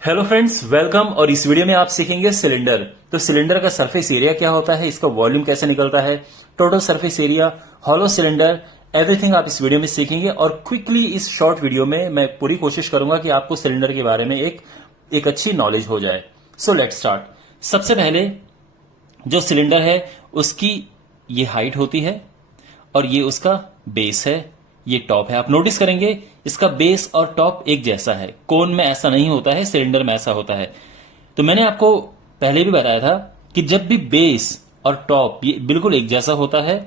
Hello friends, welcome. और इस video में आप सीखेंगे सिलेंडर। तो सिलेंडर का सरफेस एरिया क्या होता है, इसका वॉल्यूम कैसे निकलता है, total surface area, hollow cylinder, everything आप इस वीडियो में सीखेंगे। और क्विकली इस शॉर्ट वीडियो में मैं पूरी कोशिश करूंगा कि आपको सिलेंडर के बारे में एक अच्छी नॉलेज हो जाए। So let's start. सबसे पहले जो सिलेंडर है उसकी ये हाइट होती है और ये उसका बेस है, ये टॉप है। आप नोटिस करेंगे इसका बेस और टॉप एक जैसा है। कोन में ऐसा नहीं होता है, सिलेंडर में ऐसा होता है। तो मैंने आपको पहले भी बताया था कि जब भी बेस और टॉप ये बिल्कुल एक जैसा होता है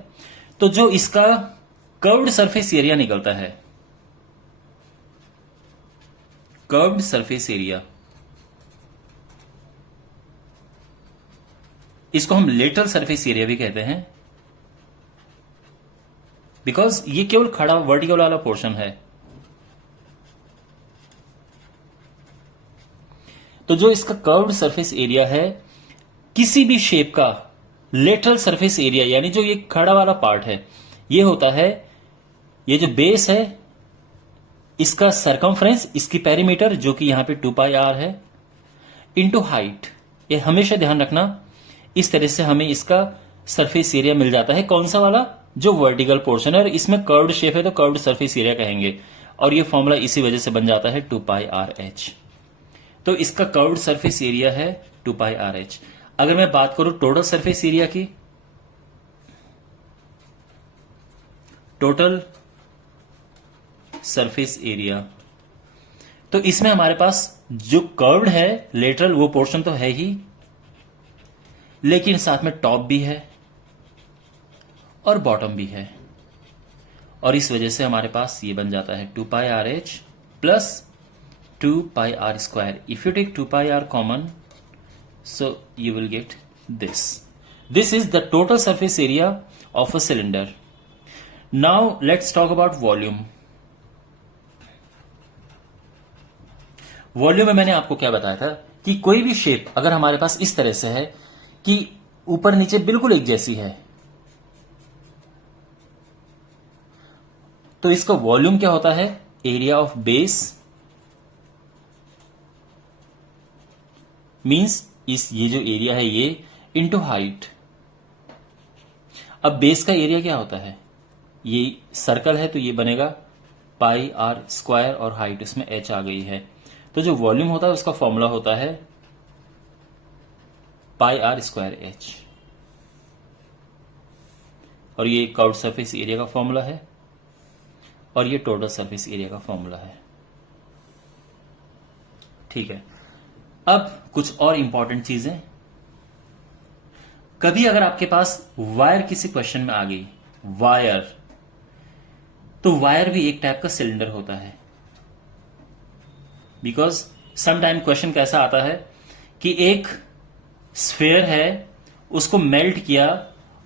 तो जो इसका कर्व्ड सरफेस एरिया निकलता है, कर्व्ड सरफेस एरिया, इसको हम लेटरल सरफेस एरिया भी कहते हैं, बिकॉज ये केवल खड़ा वर्टिकल वाला पोर्शन है। तो जो इसका कर्व्ड सरफेस एरिया है, किसी भी शेप का लेटरल सरफेस एरिया, यानी जो ये खड़ा वाला पार्ट है, ये होता है, ये जो बेस है इसका सरकमफ्रेंस, इसकी पेरीमीटर जो कि यहां पे 2πr है, इनटू हाइट। ये हमेशा ध्यान रखना, इस तरह से हमें इसका सरफेस एरिया मिल जाता है। कौन सा वाला? जो वर्टिकल पोर्शन है, और इसमें कर्व्ड शेप है तो कर्व्ड सरफेस एरिया कहेंगे। और ये फॉर्मूला इसी वजह से बन जाता है 2πrh। तो इसका कर्व्ड सरफेस एरिया है 2πrh। अगर मैं बात करूं टोटल सरफेस एरिया की, टोटल सरफेस एरिया, तो इसमें हमारे पास जो कर्व्ड है लेटरल वो पोर्शन तो है ही, लेकिन साथ में टॉप भी है और बॉटम भी है। और इस वजह से हमारे पास ये बन जाता है 2πrh plus 2πr²। If you take 2πr common, so you will get this. This is the total surface area of a cylinder. Now let's talk about volume. Volume में मैंने आपको क्या बताया था कि कोई भी शेप अगर हमारे पास इस तरह से है कि ऊपर नीचे बिल्कुल एक जैसी है, तो इसका वॉल्यूम क्या होता है? एरिया ऑफ बेस मींस ये जो एरिया है ये इनटू हाइट। अब बेस का एरिया क्या होता है? ये सर्कल है तो ये बनेगा πr² और हाइट इसमें h आ गई है। तो जो वॉल्यूम होता है उसका फॉर्मूला होता है πr²h, और ये कर्व्ड सरफेस एरिया का फॉर्मूला है और ये टोटल सरफेस एरिया का फॉर्मूला है। ठीक है। अब कुछ और इंपॉर्टेंट चीजें, कभी अगर आपके पास वायर किसी क्वेश्चन में आ गई, वायर, तो वायर भी एक टाइप का सिलेंडर होता है। बिकॉज समटाइम क्वेश्चन कैसा आता है कि एक स्फीयर है, उसको मेल्ट किया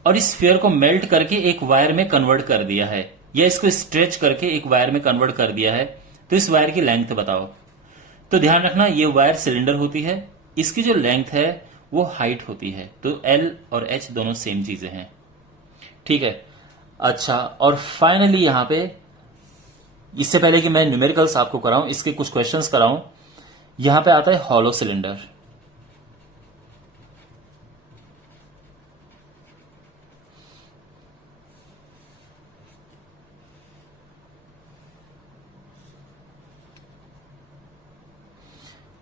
और इस स्फीयर को मेल्ट करके एक वायर में कन्वर्ट कर दिया है, या इसको स्ट्रेच करके एक वायर में कन्वर्ट कर दिया है, तो इस वायर की लेंथ बताओ। तो ध्यान रखना, ये वायर सिलेंडर होती है, इसकी जो लेंथ है वो हाइट होती है। तो L और H दोनों सेम चीजें हैं। ठीक है। अच्छा, और फाइनली यहां पे, इससे पहले कि मैं न्यूमेरिकल्स आपको कराऊं, इसके कुछ क्वेश्चंस कराऊं, यहां पे आता है हॉलो सिलेंडर।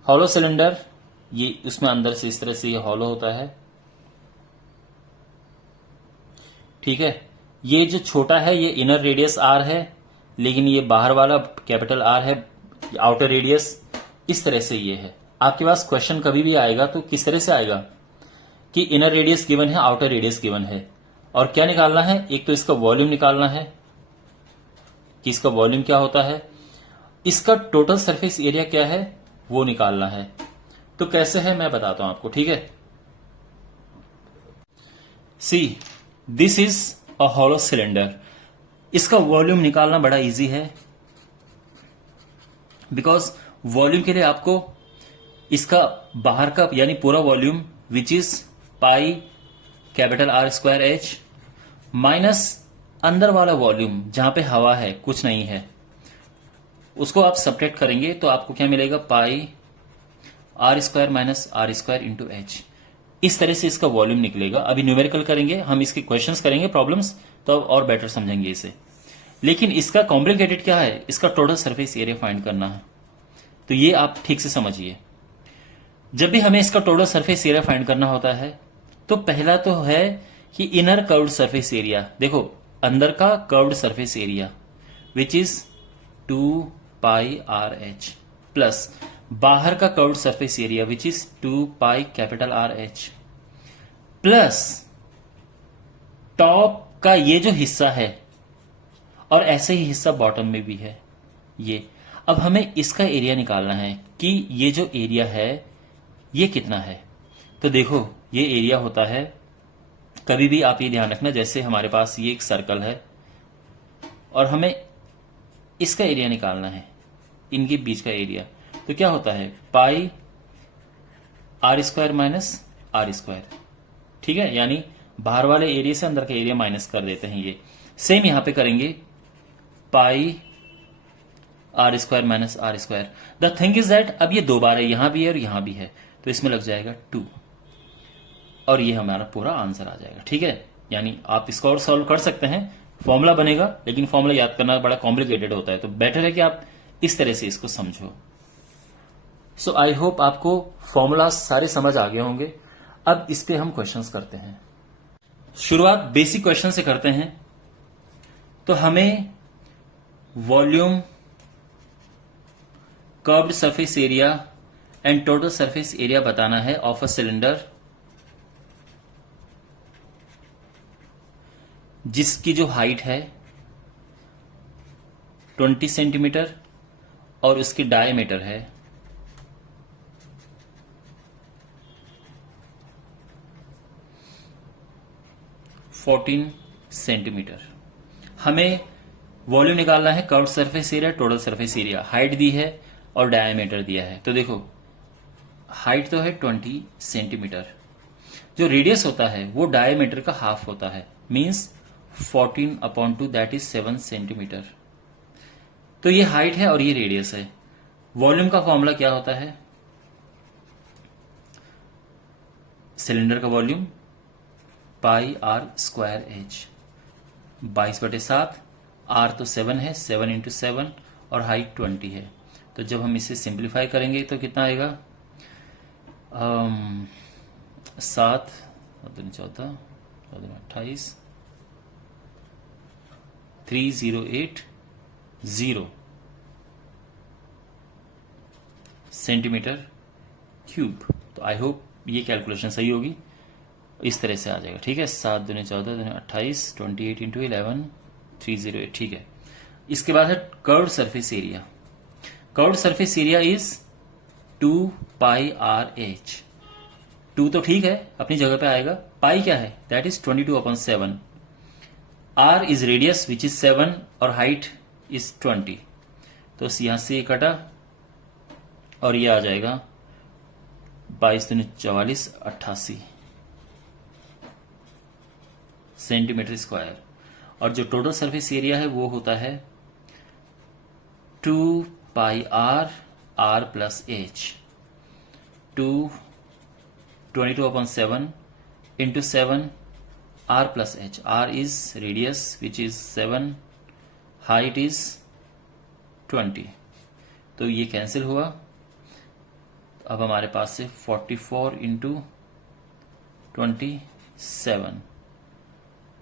हॉलो सिलेंडर, ये उसमें अंदर से इस तरह से ये हॉलो होता है। ठीक है। ये जो छोटा है ये इनर रेडियस r है, लेकिन ये बाहर वाला कैपिटल R है, आउटर रेडियस इस तरह से ये है। आपके पास क्वेश्चन कभी भी आएगा तो किस तरह से आएगा कि इनर रेडियस गिवन है, आउटर रेडियस गिवन है, और क्या निकालना है? एक तो इसका वॉल्यूम निकालना है कि इसका वॉल्यूम क्या होता है, इसका टोटल सरफेस एरिया क्या है वो निकालना है। तो कैसे है मैं बताता हूं आपको। ठीक है। See, this is a hollow cylinder. इसका वॉल्यूम निकालना बड़ा इजी है, बिकॉज वॉल्यूम के लिए आपको इसका बाहर का यानी पूरा volume which is πR² minus अंदर वाला वॉल्यूम जहां पे हवा है, कुछ नहीं है, उसको आप सब्ट्रैक्ट करेंगे तो आपको क्या मिलेगा? R square minus r square into h. इस तरह से इसका वॉल्यूम निकलेगा। अभी न्यूमेरिकल करेंगे हम, इसके क्वेश्चंस करेंगे, प्रॉब्लम्स, तो अब और बेटर समझेंगे इसे। लेकिन इसका कॉम्प्लिकेटेड क्या है, इसका टोटल सरफेस एरिया फाइंड करना है। तो ये आप ठीक से समझिए। जब भी हमें इसका टोटल सरफेस एरिया फाइंड करना होता है तो पहला तो है कि इनर कर्व्ड सरफेस एरिया। देखो, अंदर का curved surface area which is 2 pi R H, plus बाहर का curved surface area which is 2 pi capital R H, plus top का ये जो हिस्सा है और ऐसे ही हिस्सा बॉटम में भी है ये। अब हमें इसका एरिया निकालना है कि ये जो एरिया है ये कितना है। तो देखो, ये एरिया होता है, कभी भी आप ये ध्यान रखना, जैसे हमारे पास ये एक सर्कल है और हमें इसका एरिया निकालना है, इनके बीच का एरिया, तो क्या होता है, pi r square minus r square. ठीक है, यानी बाहर वाले एरिया से अंदर का एरिया माइनस कर देते हैं। ये सेम यहां पे करेंगे, pi r square minus r square. The thing is that अब ये दो बार है, यहां भी है और यहां भी है, तो इसमें लग जाएगा 2 और ये हमारा पूरा आंसर आ जाएगा। ठीक है, यानी आप इसको और सॉल्व कर सकते हैं, फॉर्मूला बनेगा, लेकिन फॉर्मूला याद करना बड़ा कॉम्प्लिकेटेड होता है, तो बेटर है कि आप इस तरह से इसको समझो। सो आई होप आपको फॉर्मूला सारे समझ आ गए होंगे। अब इस पे हम क्वेश्चंस करते हैं। शुरुआत बेसिक क्वेश्चन से करते हैं। तो हमें volume, curved surface area and total surface area बताना है ऑफ अ सिलेंडर जिसकी जो हाइट है 20 सेंटीमीटर और उसकी डायमीटर है 14 सेंटीमीटर। हमें वॉल्यूम निकालना है, curved surface area, total surface area, height दी है और डायमीटर दिया है। तो देखो, हाइट तो है 20 सेंटीमीटर, जो रेडियस होता है वो डायमीटर का हाफ होता है, मींस 14/2 दैट इज 7 सेंटीमीटर। तो ये हाइट है और ये रेडियस है। वॉल्यूम का फॉर्मूला क्या होता है, सिलेंडर का volume pi r square h, 22/7, r तो 7 है, 7 इंटू 7 और हाइट 20 है। तो जब हम इसे सिंप्लीफाई करेंगे तो कितना आएगा, 7, 14, 28, 3080 सेंटीमीटर क्यूब। तो आई होप ये कैलकुलेशन सही होगी, इस तरह से आ जाएगा। ठीक है, 7 दूनी 14 दूनी 28, 28 इंटू 11, 308। ठीक है, इसके बाद है curved surface area. Curved surface area is 2 pi R H. 2 तो ठीक है, अपनी जगह पे आएगा। पाई क्या है, that is 22/7। R is radius which is 7 और हाइट इज 20। तो यहां से ये कटा और ये आ जाएगा 22 दूनी 44, 88 सेंटीमीटर स्क्वायर। और जो टोटल सरफेस एरिया है वो होता है 2 pi r, r plus h, 22/7 into 7 r plus h. R is radius which is 7, height is 20। तो ये कैंसिल हुआ। अब हमारे पास से 44 इंटू 27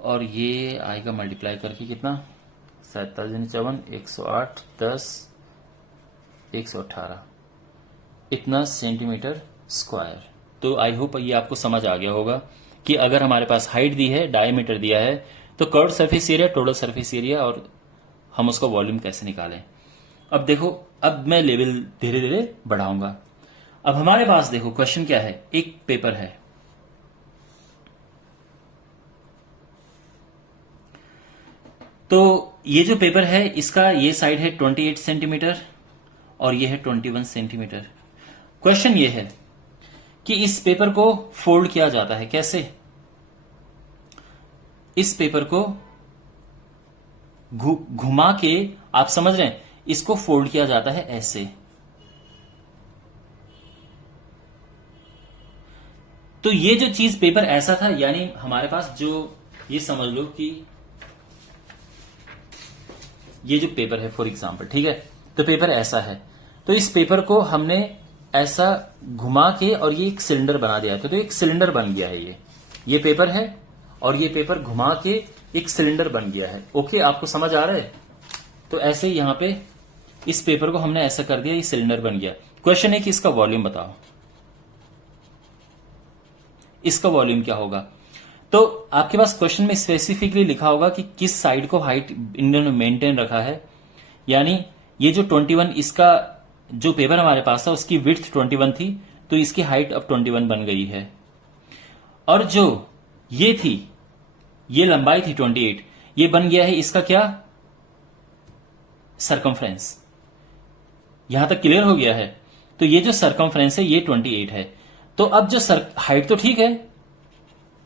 और ये आएगा मल्टीप्लाई करके कितना, 7 108, 10, 118 इतना सेंटीमीटर स्क्वायर। तो आई होप ये आपको समझ आ गया होगा कि अगर हमारे पास हाइट दी है, डायमीटर दिया है, तो curved surface area, total surface area और हम उसका वॉल्यूम कैसे निकालें। अब देखो, अब मैं लेवल धीरे धीरे बढ़ाऊंगा। अब हमारे पास देखो क्वेश्चन क्या है, एक पेपर है, तो ये जो पेपर है इसका ये साइड है 28 सेंटीमीटर और ये है 21 सेंटीमीटर। क्वेश्चन ये है कि इस पेपर को फोल्ड किया जाता है कैसे। इस पेपर को घुमा के, आप समझ रहे हैं, इसको फोल्ड किया जाता है ऐसे। तो ये जो चीज पेपर ऐसा था, यानी हमारे पास जो, ये समझ लो कि ये जो पेपर है फॉर एग्जाम्पल, ठीक है, तो पेपर ऐसा है, तो इस पेपर को हमने ऐसा घुमा के और ये एक सिलेंडर बना दिया था, तो एक सिलेंडर बन गया है ये पेपर है और ये पेपर घुमा के एक सिलेंडर बन गया है। ओके, आपको समझ आ रहा है? तो ऐसे ही यहां पे इस पेपर को हमने ऐसा कर दिया, ये सिलेंडर बन गया। क्वेश्चन है कि इसका वॉल्यूम बताओ, इसका वॉल्यूम क्या होगा। तो आपके पास क्वेश्चन में स्पेसिफिकली लिखा होगा कि किस साइड को हाइट इंडियन ने मेंटेन रखा है, यानी ये जो 21, इसका जो पेपर हमारे पास था उसकी विड्थ 21 थी, तो इसकी हाइट अब 21 बन गई है। और जो ये थी, ये लंबाई थी 28, ये बन गया है इसका क्या, सरकमफ्रेंस। यहां तक क्लियर हो गया है। तो ये जो सरकमफ्रेंस है ये 28 है। तो अब जो हाइट तो ठीक है,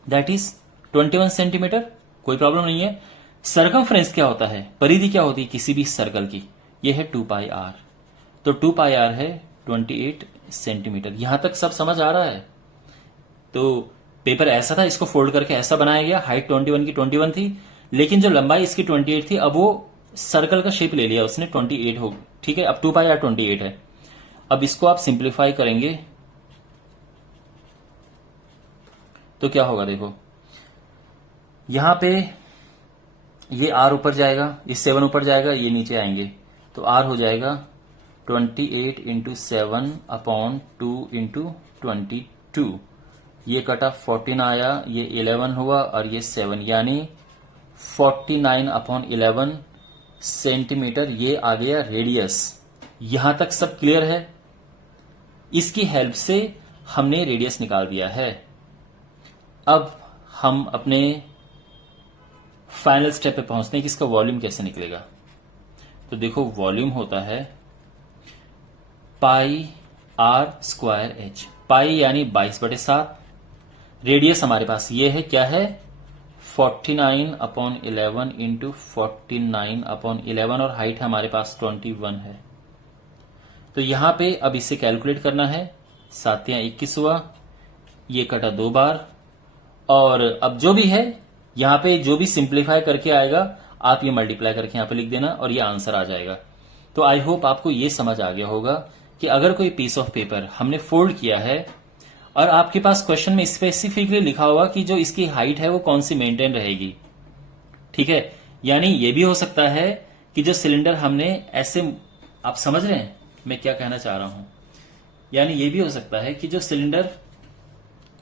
दैट इज 21 सेंटीमीटर, कोई प्रॉब्लम नहीं है। सरकमफ्रेंस क्या होता है, परिधि क्या होती है किसी भी सर्कल की, ये है 2 पाई आर। तो 2 पाई आर है 28 सेंटीमीटर। यहां तक सब समझ आ रहा है? तो पेपर ऐसा था, इसको फोल्ड करके ऐसा बनाया गया, हाइट 21 की 21 थी, लेकिन जो लंबाई इसकी 28 थी, अब वो सर्कल का शेप ले लिया उसने, 28 हो, ठीक है। अब 2 पाई आर 28 है। अब इसको आप सिंप्लीफाई करेंगे तो क्या होगा, देखो यहां पे ये आर ऊपर जाएगा, ये 7 ऊपर जाएगा, ये नीचे आएंगे, तो आर हो जाएगा 28 इंटू 7 अपॉन 2 इंटू 22, ये कटा 14 आया, ये 11 हुआ और ये 7, यानी 49 अपॉन 11 सेंटीमीटर, ये आ गया रेडियस। यहां तक सब क्लियर है? इसकी हेल्प से हमने रेडियस निकाल दिया है। अब हम अपने फाइनल स्टेप पे पहुंचते हैं कि इसका वॉल्यूम कैसे निकलेगा। तो देखो वॉल्यूम होता है पाई आर स्क्वायर एच, पाई यानी 22/7, रेडियस हमारे पास ये है, क्या है 49 अपॉन 11 इंटू 49 अपॉन 11, और हाइट हमारे पास 21 है। तो यहां पे अब इसे कैलकुलेट करना है, 7 या 21 हुआ, ये कटा 2 बार, और अब जो भी है यहां पे जो भी सिंप्लीफाई करके आएगा आप ये मल्टीप्लाई करके यहां पे लिख देना और ये आंसर आ जाएगा। तो आई होप आपको ये समझ आ गया होगा कि अगर कोई पीस ऑफ पेपर हमने फोल्ड किया है और आपके पास क्वेश्चन में स्पेसिफिकली लिखा होगा कि जो इसकी हाइट है वो कौन सी मेंटेन रहेगी, ठीक है, यानी ये भी हो सकता है कि जो सिलेंडर हमने ऐसे, आप समझ रहे हैं मैं क्या कहना चाह रहा हूं, यानी ये भी हो सकता है कि जो सिलेंडर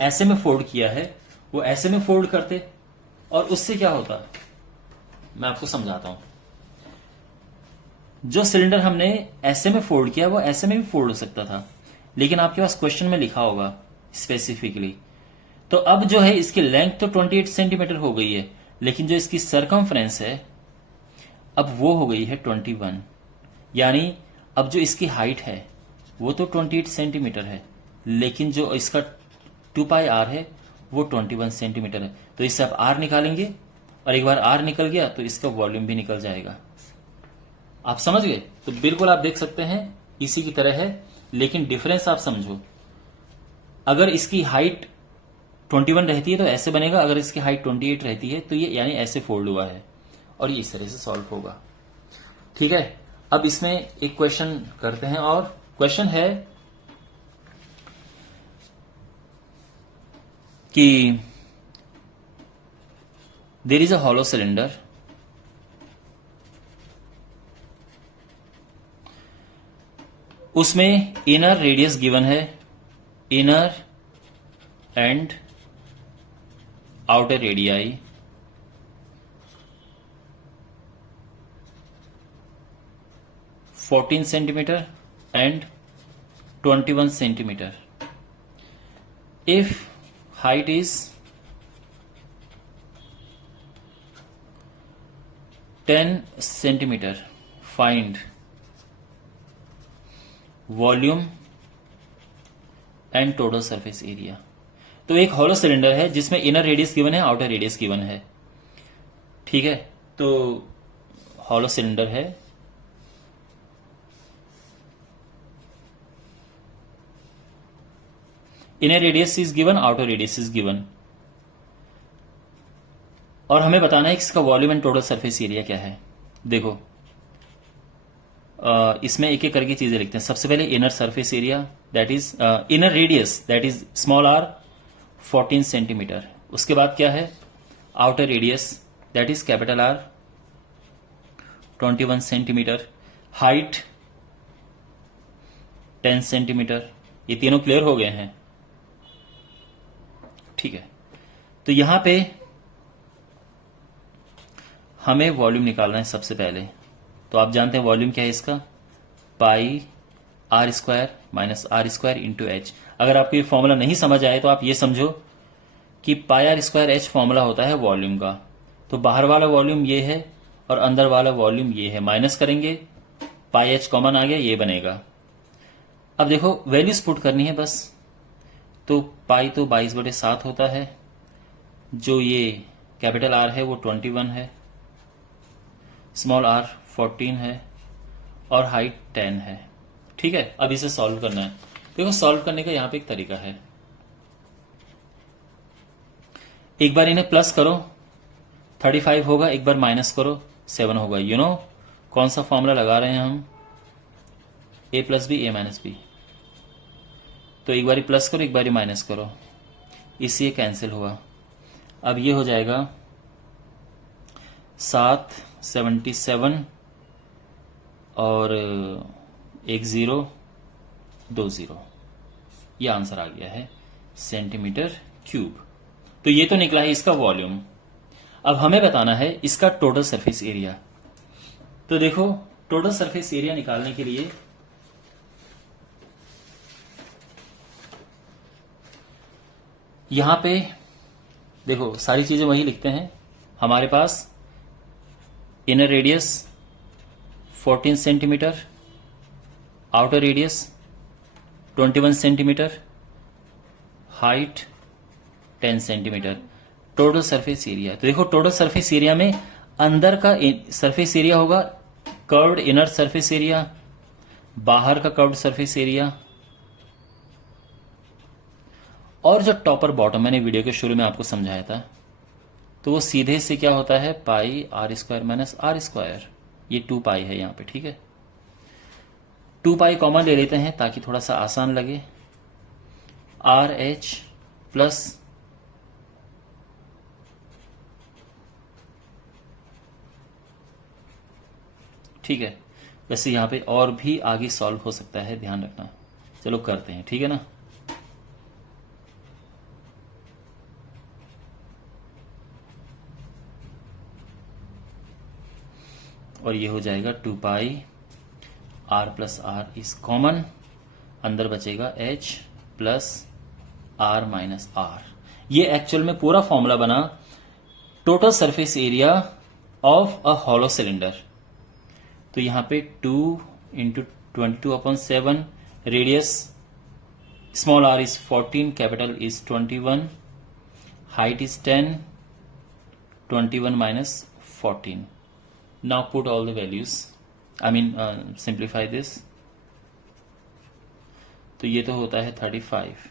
ऐसे में फोल्ड किया है वो ऐसे में फोल्ड करते, और उससे क्या होता मैं आपको समझाता हूं। जो सिलेंडर हमने ऐसे में फोल्ड किया वो ऐसे में भी फोल्ड हो सकता था, लेकिन आपके पास क्वेश्चन में लिखा होगा स्पेसिफिकली। तो अब जो है इसकी लेंथ तो 28 सेंटीमीटर हो गई है, लेकिन जो इसकी सरकमफ्रेंस है अब वो हो गई है 21, यानी अब जो इसकी हाइट है वो तो 28 सेंटीमीटर है, लेकिन जो इसका 2 पाई आर है वो 21 सेंटीमीटर है। तो इससे आप आर निकालेंगे और एक बार आर निकल गया तो इसका वॉल्यूम भी निकल जाएगा। आप समझ गए? तो बिल्कुल आप देख सकते हैं इसी की तरह है, लेकिन डिफरेंस आप समझो, अगर इसकी हाइट 21 रहती है तो ऐसे बनेगा, अगर इसकी हाइट 28 रहती है तो ये यानी ऐसे फोल्ड हुआ है, और ये इस तरह से सॉल्व होगा। ठीक है, अब इसमें एक क्वेश्चन करते हैं, और क्वेश्चन है कि there is a hollow cylinder, उसमें इनर रेडियस गिवन है, inner and outer radii, fourteen centimetre and 21 centimetre. If height is 10 centimeter, find volume and total surface area. तो एक हॉलो सिलेंडर है जिसमें इनर रेडियस गिवन है, outer radius given है. ठीक है, तो हॉलो सिलेंडर है, inner radius is given, outer radius is given, और हमें बताना है कि इसका volume and total surface area क्या है। देखो इसमें एक एक करके चीजें लिखते हैं। सबसे पहले inner surface area that is inner radius that is small r 14 centimetre. उसके बाद क्या है, outer radius that is capital R 21 centimetre, height 10 centimetre. ये तीनों क्लियर हो गए हैं, ठीक है। तो यहां पे हमें वॉल्यूम निकालना है सबसे पहले। तो आप जानते हैं वॉल्यूम क्या है इसका, pi r square minus r square into h. अगर आपको ये फॉर्मूला नहीं समझ आए तो आप ये समझो कि पाई आर स्क्वायर एच फॉर्मूला होता है वॉल्यूम का। तो बाहर वाला वॉल्यूम ये है और अंदर वाला वॉल्यूम ये है, माइनस करेंगे, पाई एच कॉमन आ गया, ये बनेगा। अब देखो वैल्यूज पुट करनी है बस। तो पाई तो 22/7 होता है, जो ये कैपिटल आर है वो 21 है, स्मॉल आर 14 है और हाइट 10 है, ठीक है। अब इसे सॉल्व करना है। देखो सॉल्व करने का यहां पे एक तरीका है, एक बार इन्हें प्लस करो 35 होगा, एक बार माइनस करो 7 होगा। यू नो कौन सा फॉर्मूला लगा रहे हैं हम, a plus b a minus b. तो एक बारी प्लस करो एक बारी माइनस करो, इससे ये कैंसिल हुआ। अब ये हो जाएगा 7 77 और एक 0 2 0, ये आंसर आ गया है सेंटीमीटर क्यूब। तो ये तो निकला है इसका वॉल्यूम। अब हमें बताना है इसका टोटल सरफेस एरिया। तो देखो टोटल सरफेस एरिया निकालने के लिए यहां पे देखो सारी चीजें वही लिखते हैं। हमारे पास inner radius 14 centimetre, outer radius 21 centimetre, height 10 centimetre, total surface area. तो देखो टोटल सरफेस एरिया में अंदर का सरफेस एरिया होगा कर्व्ड इनर सरफेस एरिया, बाहर का कर्व्ड सरफेस एरिया, और जो टॉपर बॉटम मैंने वीडियो के शुरू में आपको समझाया था, तो वो सीधे से क्या होता है pi r square minus r square. ये 2 पाई है यहां पे, ठीक है। 2 पाई कॉमन ले लेते हैं ताकि थोड़ा सा आसान लगे। आर एच प्लस ठीक है। वैसे यहां पे और भी आगे सॉल्व हो सकता है, ध्यान रखना। चलो करते हैं, ठीक है ना। और ये हो जाएगा 2 pi r plus r is common, अंदर बचेगा h plus r minus r. ये एक्चुअल में पूरा फॉर्मूला बना total surface area of a hollow cylinder. तो यहां पे 2 into 22/7, radius small r is 14, capital is 21, height is 10, 21 minus 14। Now put all the values, I mean simplify this। तो ये तो होता है 35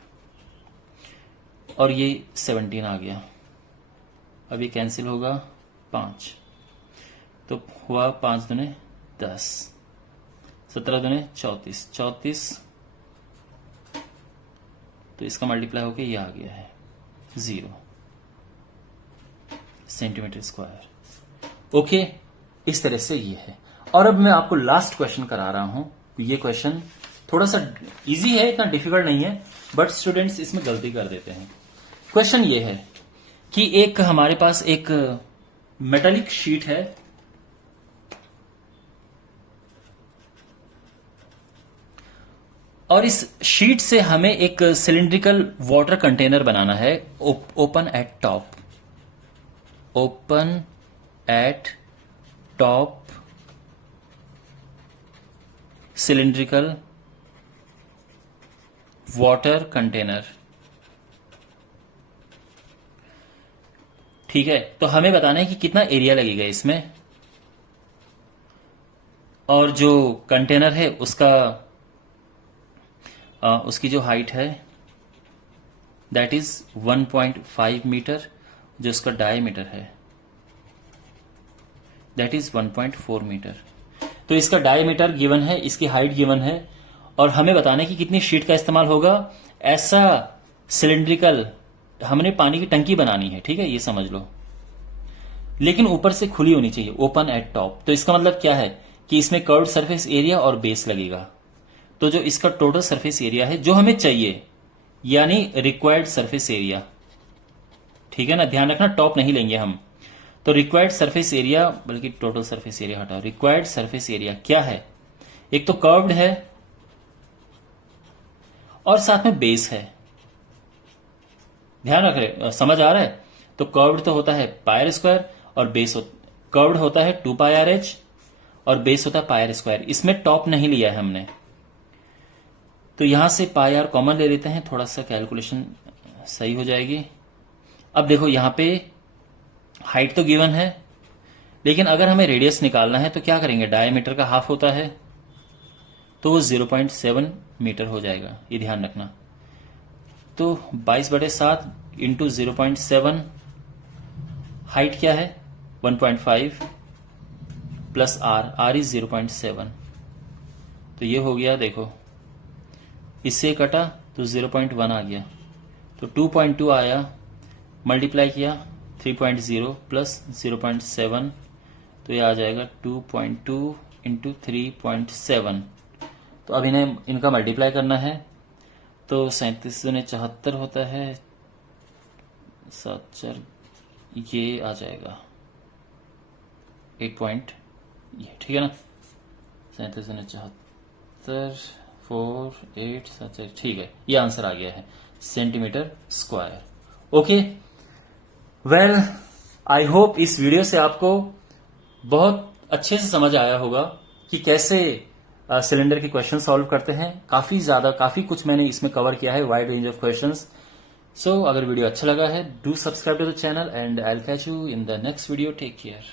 और ये 17 आ गया। अब ये कैंसिल होगा 5, तो हुआ 5 दूने 10, 17 दूने 34, 34, तो इसका मल्टीप्लाई होकर ये आ गया है 0 सेंटीमीटर स्क्वायर। ओके, इस तरह से ये है। और अब मैं आपको लास्ट क्वेश्चन करा रहा हूं। ये क्वेश्चन थोड़ा सा इजी है, इतना डिफिकल्ट नहीं है, बट स्टूडेंट्स इसमें गलती कर देते हैं। क्वेश्चन ये है कि एक हमारे पास एक मेटालिक शीट है, और इस शीट से हमें एक सिलिंड्रिकल वाटर कंटेनर बनाना है, open at top, open at top cylindrical water container, ठीक है। तो हमें बताना है कि कितना एरिया लगेगा इसमें, और जो कंटेनर है उसका उसकी जो हाइट है दैट इज 1.5 मीटर, जो इसका डायमीटर है दैट इज 1.4 मीटर। तो इसका डायमीटर गिवन है, इसकी हाइट गिवन है, और हमें बताना है कि कितनी शीट का इस्तेमाल होगा। ऐसा सिलिंड्रिकल हमने पानी की टंकी बनानी है, ठीक है, ये समझ लो, लेकिन ऊपर से खुली होनी चाहिए, ओपन एट टॉप। तो इसका मतलब क्या है कि इसमें कर्व्ड सरफेस एरिया और बेस लगेगा। तो जो इसका टोटल सरफेस एरिया है जो हमें चाहिए, यानी रिक्वायर्ड सरफेस एरिया, ठीक है ना, ध्यान रखना टॉप नहीं लेंगे हम। तो रिक्वायर्ड सरफेस एरिया, बल्कि टोटल सरफेस एरिया हटाओ, रिक्वायर्ड सरफेस एरिया क्या है? एक तो कर्व्ड है और साथ में बेस है। ध्यान रख रहे, समझ आ रहा है? तो कर्व्ड तो होता है पाई स्क्वायर और बेस कर्व्ड होता है 2 पाई आर एच और बेस होता है पाई आर स्क्वायर। इसमें टॉप नहीं लिया है हमने, तो यहां से पाई आर कॉमन ले लेते हैं, थोड़ा सा कैलकुलेशन सही हो जाएगी। अब देखो यहां पे हाइट तो गिवन है, लेकिन अगर हमें रेडियस निकालना है तो क्या करेंगे? डायमीटर का हाफ होता है, तो वो 0.7 मीटर हो जाएगा, ये ध्यान रखना। तो 22/7 इंटू 0.7, हाइट क्या है? 1.5 प्लस आर इज 0.7, तो ये हो गया, देखो इससे कटा तो 0.1 आ गया, तो 2.2 आया, मल्टीप्लाई किया 3.0 प्लस 0.7, तो ये आ जाएगा 2.2 इंटू 3.7। तो अब इन्हें इनका मल्टीप्लाई करना है, तो 3774 होता है, 7 ये आ जाएगा 8 पॉइंट, ये ठीक है ना, 3774 4 8 7, ठीक है, ये आंसर आ गया है centimetre square. Okay, well I hope इस वीडियो से आपको बहुत अच्छे से समझ आया होगा कि कैसे सिलेंडर के क्वेश्चन सॉल्व करते हैं। काफी कुछ मैंने इसमें कवर किया है, wide range of questions. So अगर वीडियो अच्छा लगा है, do subscribe to the channel and I will catch you in the next video. Take care.